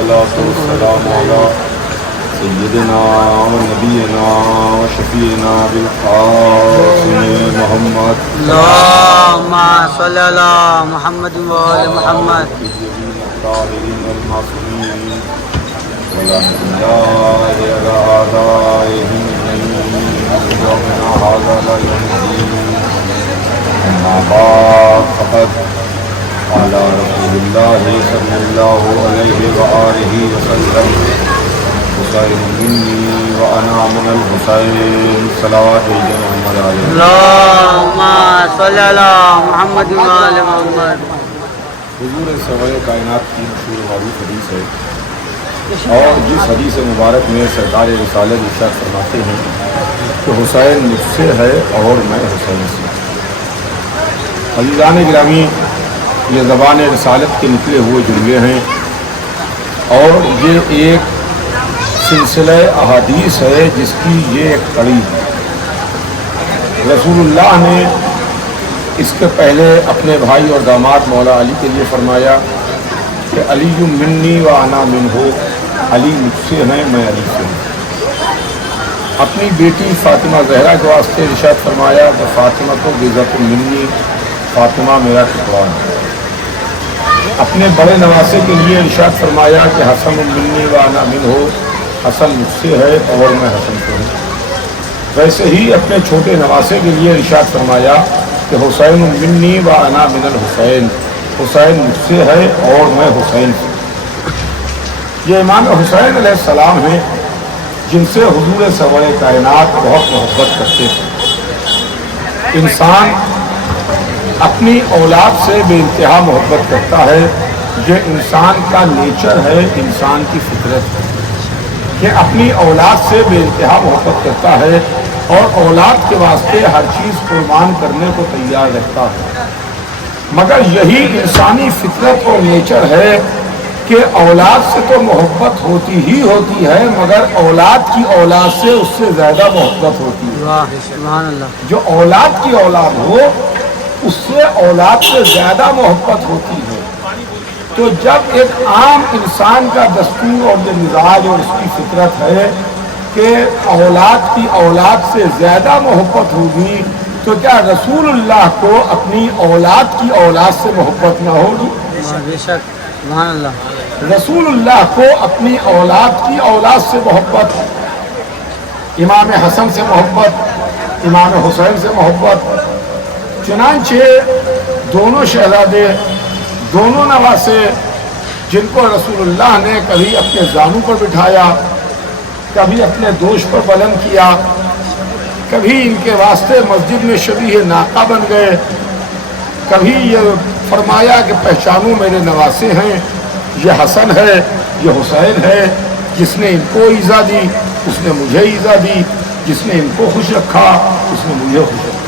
والصلاة والسلام على سيدنا ونبينا وشفيعنا بالقاسم محمد اللهم صل على محمد وآل محمد الطاهرين المعصومين ولعنة الله على أعدائهم من يومنا هذا لا يوم الدين أما بعد فقد قال رسول الله صلى الله عليه وآله وسلم حسين مني وأنا من الحسين صلوات محمد عليه اللهم صل على محمد وآل محمد. حضور سرور کائنات کی مشہور معروف حدیث ہے، اور جس حدیث مبارک میں سرکار رسالت ارشاد فرماتے ہیں کہ حسین مجھ سے ہے اور میں حسین سے. عزیزان گرامی، یہ زبان رسالت کے نکلے ہوئے جملے ہیں، اور یہ ایک سلسلہ احادیث ہے جس کی یہ ایک کڑی ہے. رسول اللہ نے اس کے پہلے اپنے بھائی اور داماد مولا علی کے لیے فرمایا کہ علی منی و انا منہ، علی مجھ سے ہیں میں علی سے ہوں. اپنی بیٹی فاطمہ زہرا کے واسطے ارشاد فرمایا کہ فاطمہ تو غیظۃ منی، فاطمہ میرا ٹکڑا ہے. اپنے بڑے نواسے کے لیے ارشاد فرمایا کہ حسن منی و انا منہ، حسن مجھ سے ہے اور میں حسن سے ہوں. ویسے ہی اپنے چھوٹے نواسے کے لیے ارشاد فرمایا کہ حسین منی و انا من الحسین، حسین مجھ سے ہے اور میں حسین سے. یہ امام حسین علیہ السلام ہیں جن سے حضور سرور کائنات بہت محبت کرتے تھے. انسان اپنی اولاد سے بے انتہا محبت کرتا ہے. یہ انسان کا نیچر ہے، انسان کی فطرت ہے کہ اپنی اولاد سے بے انتہا محبت کرتا ہے اور اولاد کے واسطے ہر چیز قربان کرنے کو تیار رہتا ہے. مگر یہی انسانی فطرت اور نیچر ہے کہ اولاد سے تو محبت ہوتی ہی ہوتی ہے، مگر اولاد کی اولاد سے اس سے زیادہ محبت ہوتی ہے. سبحان اللہ. جو اولاد کی اولاد ہو اس سے اولاد سے زیادہ محبت ہوتی ہے. تو جب ایک عام انسان کا دستور اور یہ مزاج اور اس کی فطرت ہے کہ اولاد کی اولاد سے زیادہ محبت ہوگی، تو کیا رسول اللہ کو اپنی اولاد کی اولاد سے محبت نہ ہوگی؟ بے شک. سبحان اللہ. رسول اللہ کو اپنی اولاد کی اولاد سے محبت، امام حسن سے محبت، امام حسین سے محبت. چنانچہ دونوں شہزادے، دونوں نواسے جن کو رسول اللہ نے کبھی اپنے زانوں پر بٹھایا، کبھی اپنے دوش پر بلند کیا، کبھی ان کے واسطے مسجد میں شبیہ ناقہ بن گئے، کبھی یہ فرمایا کہ پہچانو میرے نواسے ہیں، یہ حسن ہے، یہ حسین ہے. جس نے ان کو ایذا دی اس نے مجھے ایذا دی، جس نے ان کو خوش رکھا اس نے مجھے خوش رکھا.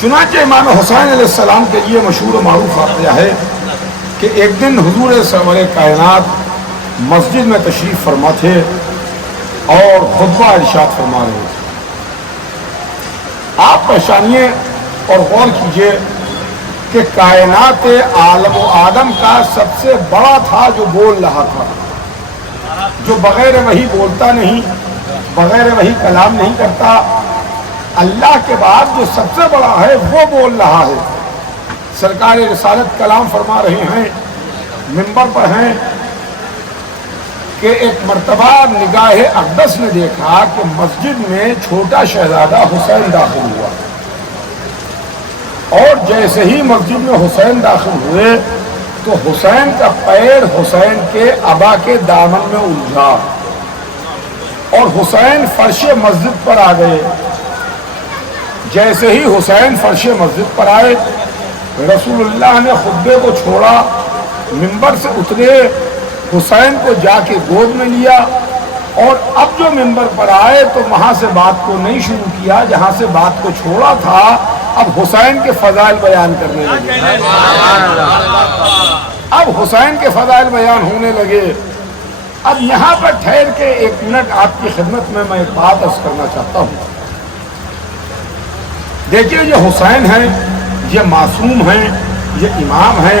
چنانچہ امام حسین علیہ السلام کے لیے مشہور و معروف واقعہ ہے کہ ایک دن حضور سرور کائنات مسجد میں تشریف فرما تھے اور خطبہ ارشاد فرما رہے تھے. آپ پہچانیے اور غور کیجئے کہ کائنات عالم و آدم کا سب سے بڑا تھا جو بول رہا تھا، جو بغیر وحی بولتا نہیں، بغیر وحی کلام نہیں کرتا. اللہ کے بعد جو سب سے بڑا ہے وہ بول رہا ہے. سرکار رسالت کلام فرما رہے ہیں، منبر پر ہیں کہ ایک مرتبہ نگاہ اقدس نے دیکھا کہ مسجد میں چھوٹا شہزادہ حسین داخل ہوا، اور جیسے ہی مسجد میں حسین داخل ہوئے تو حسین کا پیر حسین کے ابا کے دامن میں الجھا اور حسین فرش مسجد پر آ گئے. جیسے ہی حسین فرش مسجد پر آئے، رسول اللہ نے خطبے کو چھوڑا، منبر سے اترے، حسین کو جا کے گود میں لیا، اور اب جو منبر پر آئے تو وہاں سے بات کو نہیں شروع کیا جہاں سے بات کو چھوڑا تھا. اب حسین کے فضائل بیان کرنے لگے. اب حسین کے فضائل بیان ہونے لگے. اب یہاں پر ٹھہر کے ایک منٹ آپ کی خدمت میں ایک بات عرض کرنا چاہتا ہوں. دیکھیے، یہ حسین ہیں، یہ معصوم ہیں، یہ امام ہیں،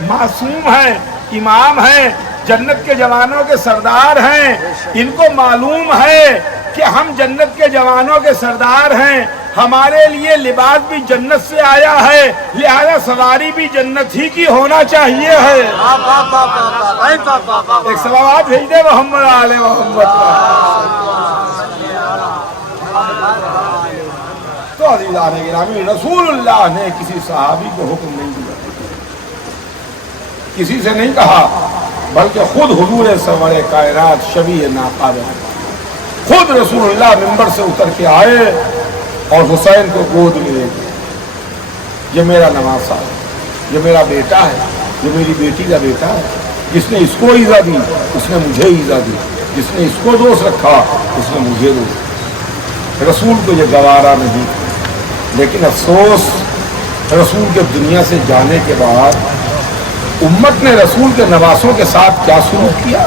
معصوم ہیں، امام ہیں، جنت کے جوانوں کے سردار ہیں، ان کو معلوم ہے کہ ہم جنت کے جوانوں کے سردار ہیں، ہمارے لیے لباس بھی جنت سے آیا ہے، لہذا سواری بھی جنت ہی کی ہونا چاہیے ہے۔ ایک صلوات بھیج دے محمد آل محمد تو عزیزان گرامی، رسول اللہ نے کسی صحابی کو حکم نہیں دیا، کسی سے نہیں کہا، بلکہ خود حضور سرور کائنات شبیہ ناقابل خود رسول اللہ منبر سے اتر کے آئے اور حسین کو گود میں لے گئے۔ یہ میرا نواسا ہے، یہ میرا بیٹا ہے، یہ میری بیٹی کا بیٹا ہے، جس نے اس کو ایزا دی اس نے مجھے ایزا دی، جس نے اس کو دوست رکھا اس نے مجھے دوست۔ رسول کو یہ گوارا نہیں، لیکن افسوس رسول کے دنیا سے جانے کے بعد امت نے رسول کے نواسوں کے ساتھ کیا سلوک کیا۔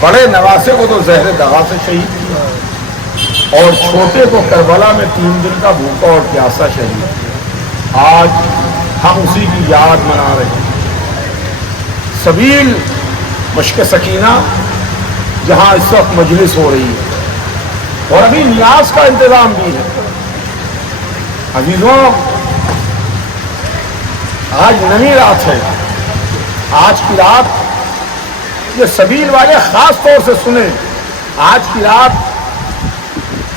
بڑے نواسے کو تو زہر دغا سے شہید کیا اور چھوٹے کو کربلا میں 3 دن کا بھوکا اور پیاسا شہید۔ آج ہم اسی کی یاد منا رہے ہیں۔ سبیل مشق سکینہ جہاں اس وقت مجلس ہو رہی ہے اور ابھی نیاز کا انتظام بھی ہے۔ عزیزوں، آج نئی رات ہے، آج کی رات یہ سبیل والے خاص طور سے سنیں، آج کی رات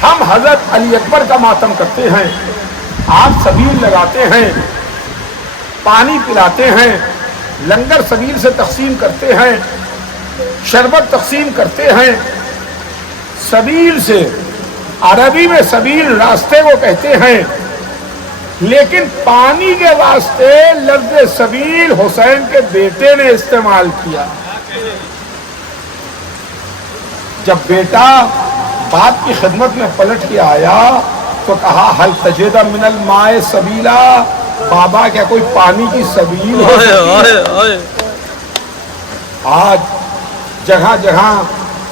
ہم حضرت علی اکبر کا ماتم کرتے ہیں، آج سبیل لگاتے ہیں، پانی پلاتے ہیں، لنگر سبیل سے تقسیم کرتے ہیں، شربت تقسیم کرتے ہیں۔ سبیل سے عربی میں سبیل راستے کو کہتے ہیں، لیکن پانی کے واسطے لفظ سبیل حسین کے بیٹے نے استعمال کیا۔ جب بیٹا باپ کی خدمت میں پلٹ کے آیا تو کہا حل تجد من الماء سبیلا، بابا کیا کوئی پانی کی سبیل ہو سکتی ہے؟ آج جگہ جگہ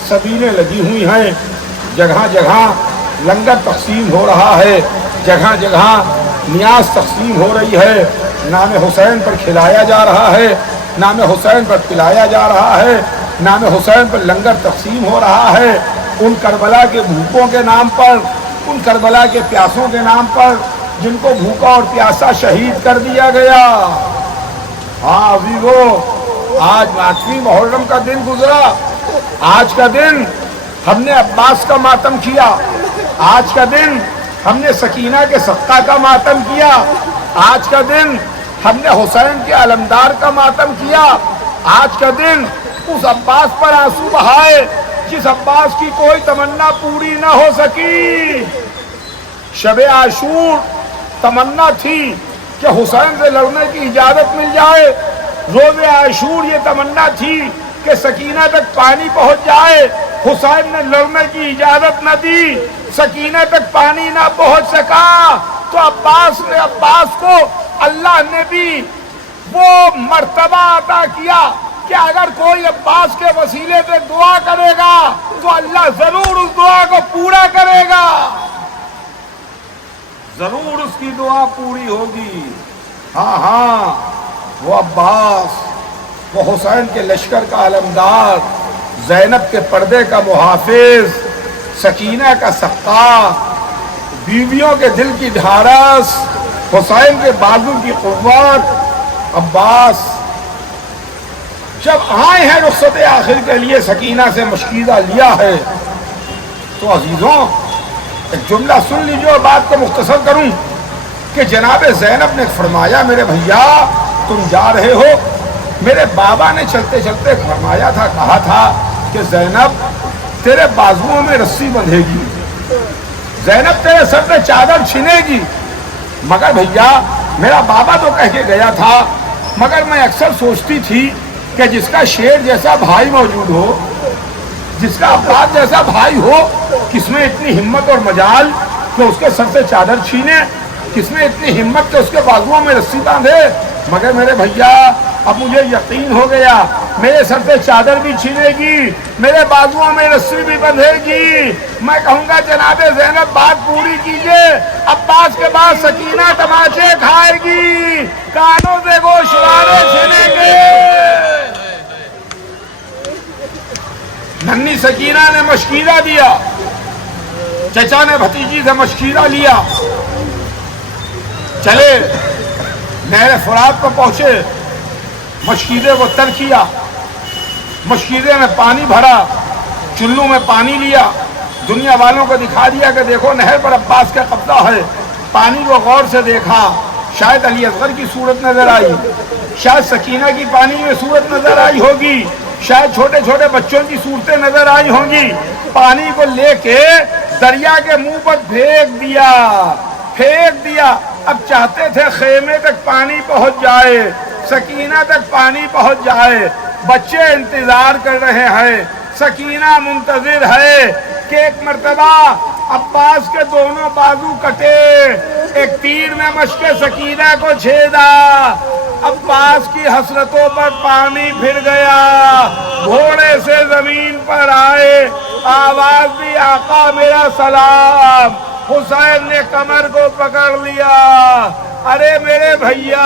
سبیلیں لگی ہوئی ہیں، جگہ جگہ لنگر تقسیم ہو رہا ہے، جگہ جگہ نیاز تقسیم ہو رہی ہے، نام حسین پر کھلایا جا رہا ہے، نام حسین پر پلایا جا رہا ہے، نام حسین پر لنگر تقسیم ہو رہا ہے، ان کربلا کے بھوکوں کے نام پر، ان کربلا کے پیاسوں کے نام پر جن کو بھوکا اور پیاسا شہید کر دیا گیا۔ ہاں عزیزو، آج 8ویں محرم کا دن گزرا، آج کا دن ہم نے عباس کا ماتم کیا، آج کا دن ہم نے سکینہ کے سقہ کا ماتم کیا، آج کا دن ہم نے حسین کے علمدار کا ماتم کیا، آج کا دن اس عباس پر آنسو بہائے جس عباس کی کوئی تمنا پوری نہ ہو سکی۔ شب عاشور تمنا تھی کہ حسین سے لڑنے کی اجازت مل جائے، روز عاشور یہ تمنا تھی کہ سکینہ تک پانی پہنچ جائے، حسین نے لڑنے کی اجازت نہ دی، سکینہ تک پانی نہ پہنچ سکا، تو عباس کو اللہ نے بھی وہ مرتبہ عطا کیا کہ اگر کوئی عباس کے وسیلے سے دعا کرے گا تو اللہ ضرور اس دعا کو پورا کرے گا، ضرور اس کی دعا پوری ہوگی۔ ہاں ہاں، وہ عباس، وہ حسین کے لشکر کا علمدار، زینب کے پردے کا محافظ، سکینہ کا سقا، بیویوں کے دل کی ڈھارس، حسین کے بازو کی قوت، عباس جب آئے ہیں رخصت آخر کے لیے، سکینہ سے مشکیزہ لیا ہے، تو عزیزوں ایک جملہ سن لیجیے، بات کو مختصر کروں کہ جناب زینب نے فرمایا میرے بھیا تم جا رہے ہو، میرے بابا نے چلتے چلتے فرمایا تھا، کہا تھا کہ زینب تیرے بازوؤں میں رسی بندھے گی، زینب تیرے سر پہ چادر چھنے گی، مگر بھیا میرا بابا تو کہہ کے گیا تھا، مگر میں اکثر سوچتی تھی کہ جس کا شیر جیسا بھائی موجود ہو، جس کا عباس جیسا بھائی ہو، کس میں اتنی ہمت اور مجال کہ اس کے سر سے چادر چھینے، کس میں اتنی ہمت کہ اس کے بازوؤں میں رسی باندھے، مگر میرے بھیا اب مجھے یقین ہو گیا میرے سر سے چادر بھی چھینے گی، میرے بازوؤں میں رسی بھی بندھے گی، میں کہوں گا جناب زینب بات پوری کیجئے، عباس کے بعد سکینہ تماچے کھائے گی، کانوں سے گوشوار ننھی سکینہ نے مشکیرہ دیا، چچا نے بھتیجی سے مشکیرہ لیا، چلے نہر فرات پر پہنچے، مشکیرے کو تر کیا، مشکیرے میں پانی بھرا، چلو میں پانی لیا، دنیا والوں کو دکھا دیا کہ دیکھو نہر پر عباس کا قبضہ ہے۔ پانی کو غور سے دیکھا، شاید علی اصغر کی صورت نظر آئی، شاید سکینہ کی پانی میں صورت نظر آئی ہوگی، شاید چھوٹے چھوٹے بچوں کی صورتیں نظر آئی ہوں گی۔ پانی کو لے کے دریا کے منہ پر پھینک دیا۔ اب چاہتے تھے خیمے تک پانی پہنچ جائے، سکینہ تک پانی پہنچ جائے، بچے انتظار کر رہے ہیں، سکینہ منتظر ہے کہ ایک مرتبہ عباس کے دونوں بازو کٹے، ایک تیر نے مشق سکینہ کو چھیدا، عباس کی حسرتوں پر پانی پھر گیا، گھوڑے سے زمین پر آئے، آواز دی آقا میرا سلام۔ حسین نے کمر کو پکڑ لیا، ارے میرے بھیا،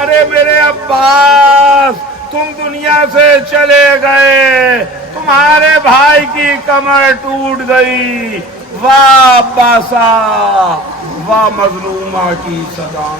ارے میرے عباس، تم دنیا سے چلے گئے، تمہارے بھائی کی کمر ٹوٹ گئی، واہ عباسا، واہ مظلومہ کی صدا۔